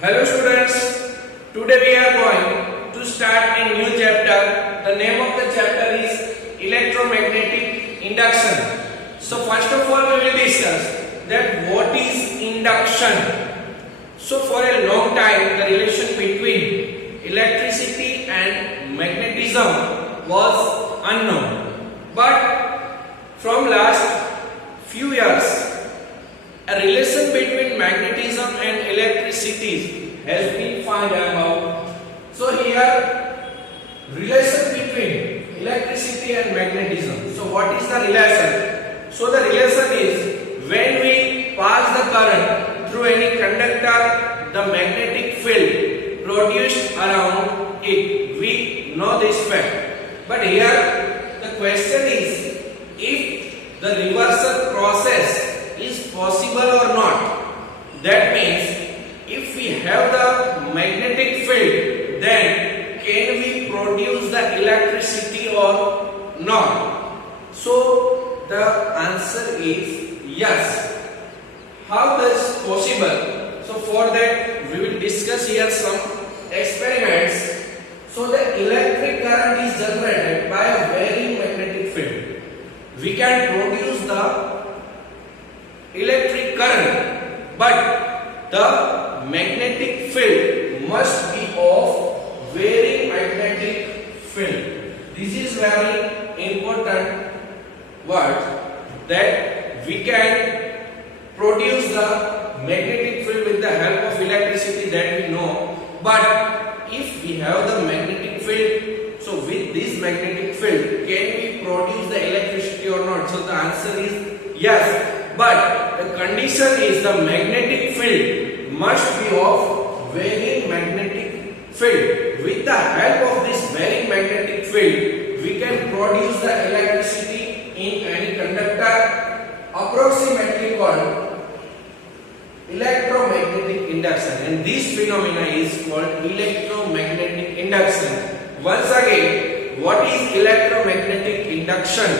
Hello students, today we are going to start a new chapter. The name of the chapter is electromagnetic induction. So first of all we will discuss that what is induction. So for a long time the relation between electricity and magnetism was unknown. But from last few years a relation between magnetism and electricity has been found out. So here relation between electricity and magnetism. So what is the relation? So the relation is when we pass the current through any conductor, the magnetic field produced around it. We know this fact. But here the question is if the reversal process is possible or not. That means if we have the magnetic field, then can we produce the electricity or not? So the answer is yes. How this possible? So for that we will discuss here some experiments. So the electric current is generated by a varying magnetic field. We can produce the electric current, but the magnetic field must be of varying magnetic field. This is very important word that we can produce the magnetic field with the help of electricity, that we know. But if we have the magnetic field, so with this magnetic field can we produce the electricity or not? So the answer is yes. But the condition is the magnetic field must be of varying magnetic field. With the help of this varying magnetic field, we can produce the electricity in any conductor, approximately called electromagnetic induction. And this phenomena is called electromagnetic induction. Once again, what is electromagnetic induction?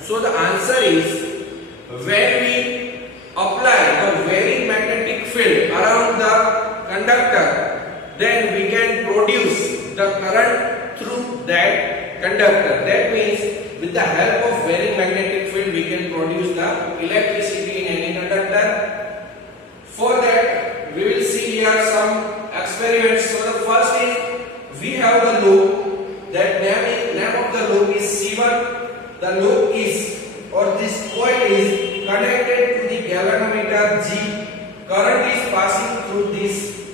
So the answer is when we apply the varying magnetic field around the conductor, then we can produce the current through that conductor. That means with the help of varying magnetic field we can produce the electricity in any conductor. For that we will see here some experiments. So the first is we have the loop. That name of the loop is C1. The loop is, or this coil is connected to the galvanometer G. Current is passing through this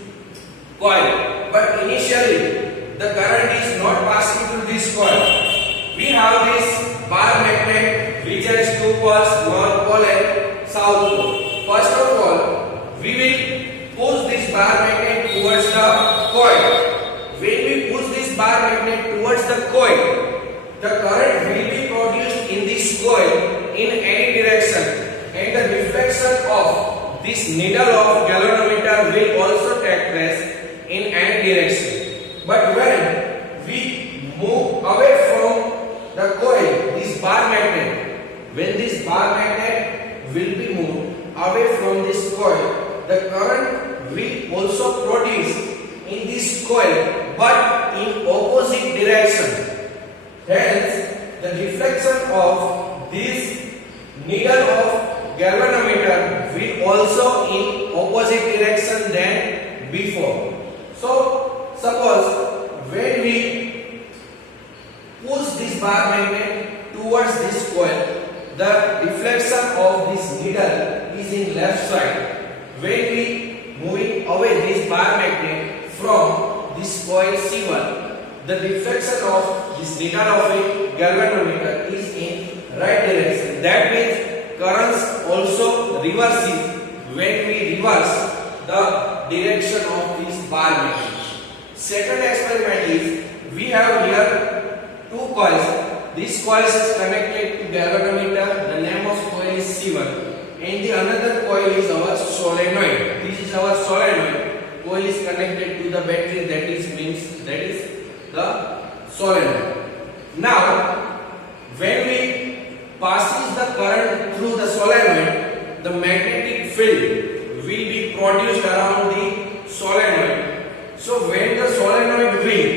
coil, but initially the current is not passing through this coil. We have this bar magnet which has two poles, north pole and south pole. First of all, we will push this bar magnet towards the coil. When we push this bar magnet towards the coil, the current will be produced in this coil in any direction, and the reflection of this needle of galvanometer will also take place in any direction. But when we move away from the coil, this bar magnet, when this bar magnet will be moved away from this coil, the current will also produce in this coil but in opposite direction. Hence the reflection of this needle of galvanometer will also in opposite direction than before. So suppose when we push this bar magnet towards this coil, the deflection of this needle is in left side. When we moving away this bar magnet from this coil C1, the deflection of this needle of a galvanometer is in right direction. That means currents also reverses when we reverse the direction of this bar magnet. Second experiment is we have here two coils. This coil is connected to galvanometer. The name of coil is C1, and the another coil is our solenoid. This is our solenoid. Coil is connected to the battery. That is the solenoid. Now, when we passes the current through the solenoid, the magnetic field will be produced around the solenoid. So when the solenoid will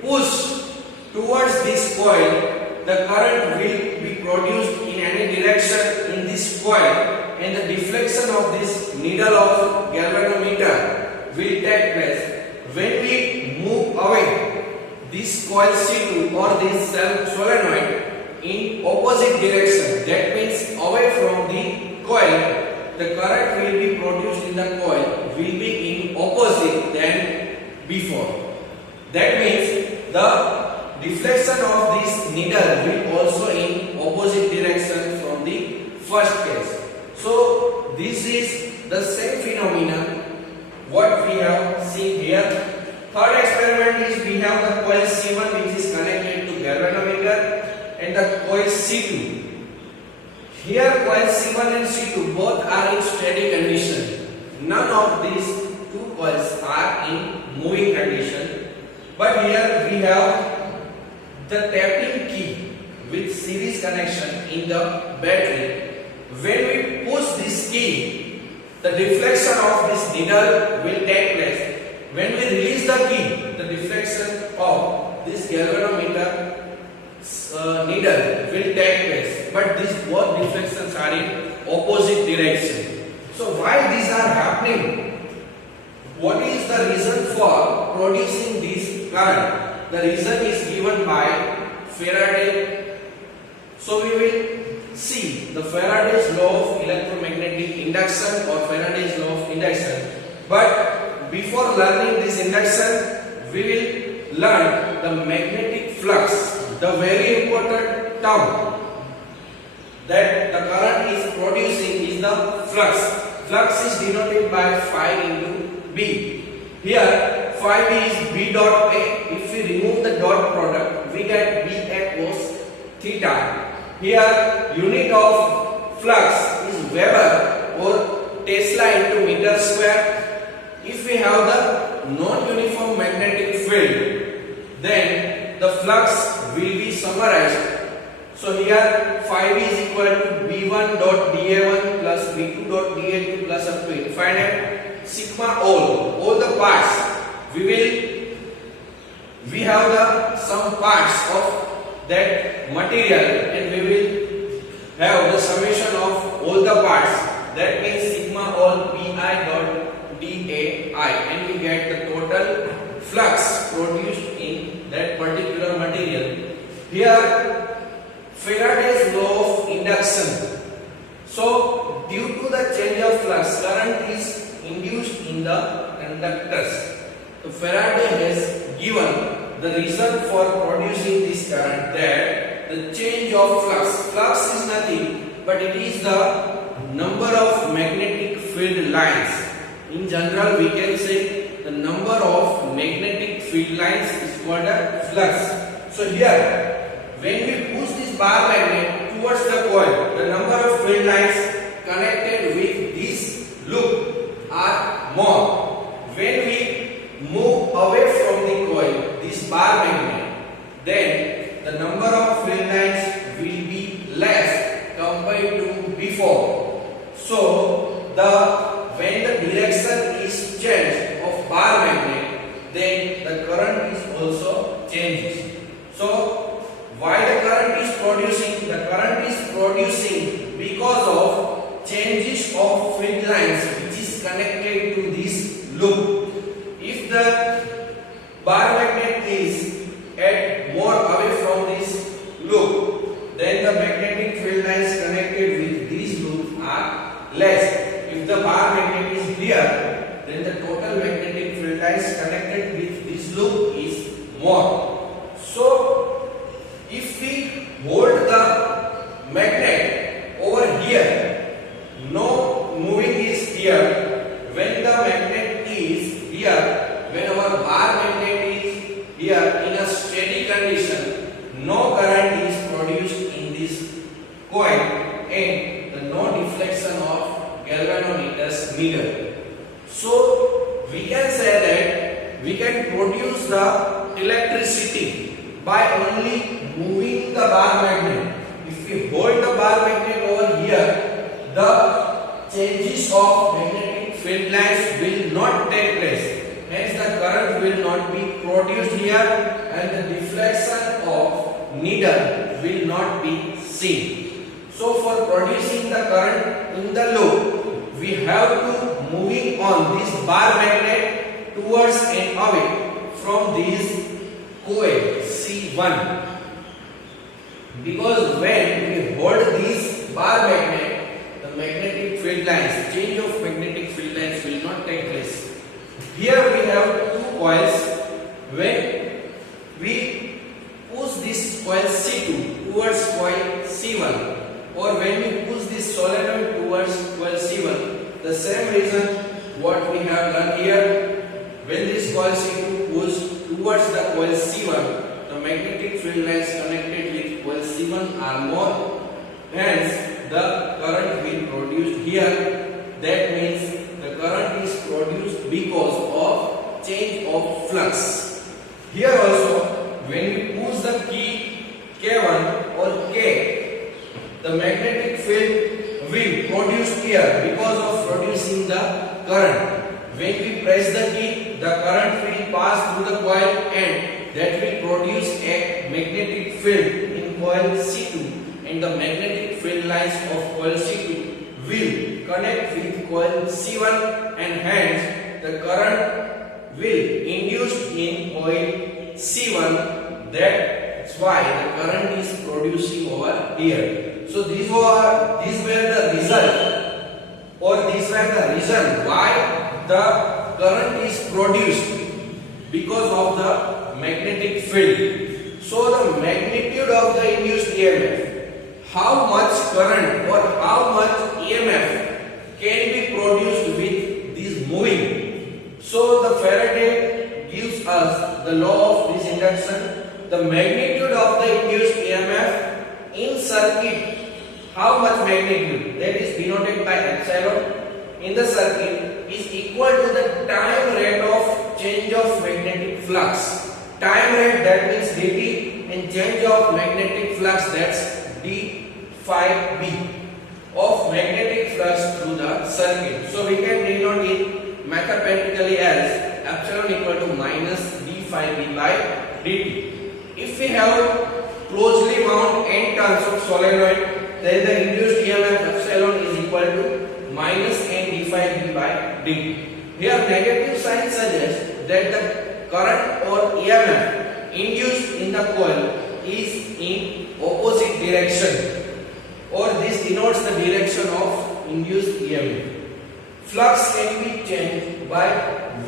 push towards this coil, the current will be produced in any direction in this coil, and the deflection of this needle of galvanometer will take place when we move away this coil C2 or this solenoid in opposite direction. That means away from the coil, the current will be produced in the coil will be in opposite than before. That means the deflection of this needle will also in opposite direction from the first case. So this is the same phenomenon what we have seen here. Third experiment is we have the coil C1 which is connected to galvanometer and the coil C2. Here coil C1 and C2 both are in steady condition. None of these two coils are in moving condition. But here we have the tapping key with series connection in the battery. When we push this key, the deflection of this needle will take place. When we release the key, the deflection of this galvanometer needle will take place. But these both deflections are in opposite direction. So why these are happening? What is the reason for producing this current? The reason is given by Faraday. So we will see the Faraday's law of electromagnetic induction or Faraday's law of induction. But before learning this induction, we will learn the magnetic flux, the very important term that the current is producing is the flux. Flux is denoted by phi into B. Here phi B is B dot A. If we remove the dot product, we get B A cos theta. Here unit of flux is Weber or Tesla into meter square. If we have the non-uniform magnetic field, then the flux will be summarized. So here phi B is equal to B1 dot dA1 plus B2 dot dA2 plus up to infinite sigma all the parts. We have the some parts of that material and we will have the summation of all the parts. That means sigma all Bi dot dAi, and we get the total flux produced in that particular material. Here Faraday's law of induction. So due to the change of flux, current is induced in the conductors. So Faraday has given the reason for producing this current, that the change of flux. Flux is nothing but it is the number of magnetic field lines. In general, we can say the number of magnetic field lines is called a flux. So here, when we push this bar magnet towards the coil, the number of field lines connected with this loop are more. When we move away from the coil, this bar magnet, then the number of field lines will be less compared to before. So when the direction is changed of bar magnet, then the current is also changes. So why the current is producing? The current is producing because of changes of field lines which is connected to this loop. If the bar magnet is at more away from this loop, then the magnetic field lines connected with this loop are less. If the bar magnet is here, then the total magnetic field lines connected with this loop is more. So if we hold the magnet over here, no moving is here. When the magnet is here, when our bar magnet is here in a steady condition, no current is produced in this coil and the no deflection of galvanometer's needle. So we can say that we can produce the electricity by only moving the bar magnet. If we hold the bar magnet over here, the changes of magnetic field lines will not take place. produced here and the deflection of needle will not be seen. So for producing the current in the loop, we have to moving on this bar magnet towards and away from this coil C1. Because when we hold this bar magnet, the magnetic field lines, change of magnetic field lines will not take place. Here we have two coils. When we push this coil C2 towards coil C1, or when we push this solenoid towards coil C1, the same reason what we have done here. When this coil C2 pushes towards the coil C1, the magnetic field lines connected with coil C1 are more, hence the current will produced here. That means the current is produced because of change of flux. Here also, when we push the key K1 or K, the magnetic field will produce here because of producing the current. When we press the key, the current will pass through the coil and that will produce a magnetic field in coil C2, and the magnetic field lines of coil C2 will connect with coil C1 and hence the current will induce in coil C1. That's why the current is producing over here. So these were the result, or these were the reason why the current is produced, because of the magnetic field. So the magnitude of the induced EMF, how much current or how much EMF can be produced with this moving. So the Faraday gives us the law of this induction. The magnitude of the induced EMF in circuit, how much magnitude, that is denoted by epsilon in the circuit, is equal to the time rate of change of magnetic flux. Time rate, that means dt, and change of magnetic flux, that's d phi b of magnetic flux through the circuit. So we can denote it mathematically as epsilon equal to minus d phi b by dt. If we have closely wound n turns of solenoid, then the induced EMF epsilon is equal to minus n d phi b by dt. Here negative sign suggests that the current or EMF induced in the coil is in opposite direction, or this denotes the direction of induced EMF. Flux can be changed by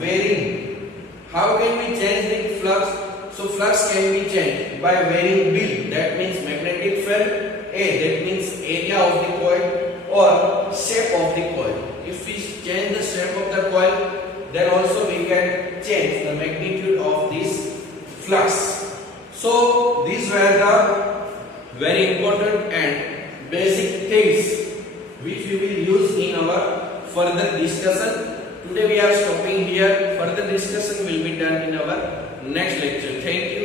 varying. How can we change the flux? So flux can be changed by varying B, that means magnetic field, A, that means area of the coil, or shape of the coil. If we change the shape of the coil, then also we can change the magnitude of this flux. So these were the very important and basic things which we will use in our further discussion. Today we are stopping here. Further discussion will be done in our next lecture. Thank you.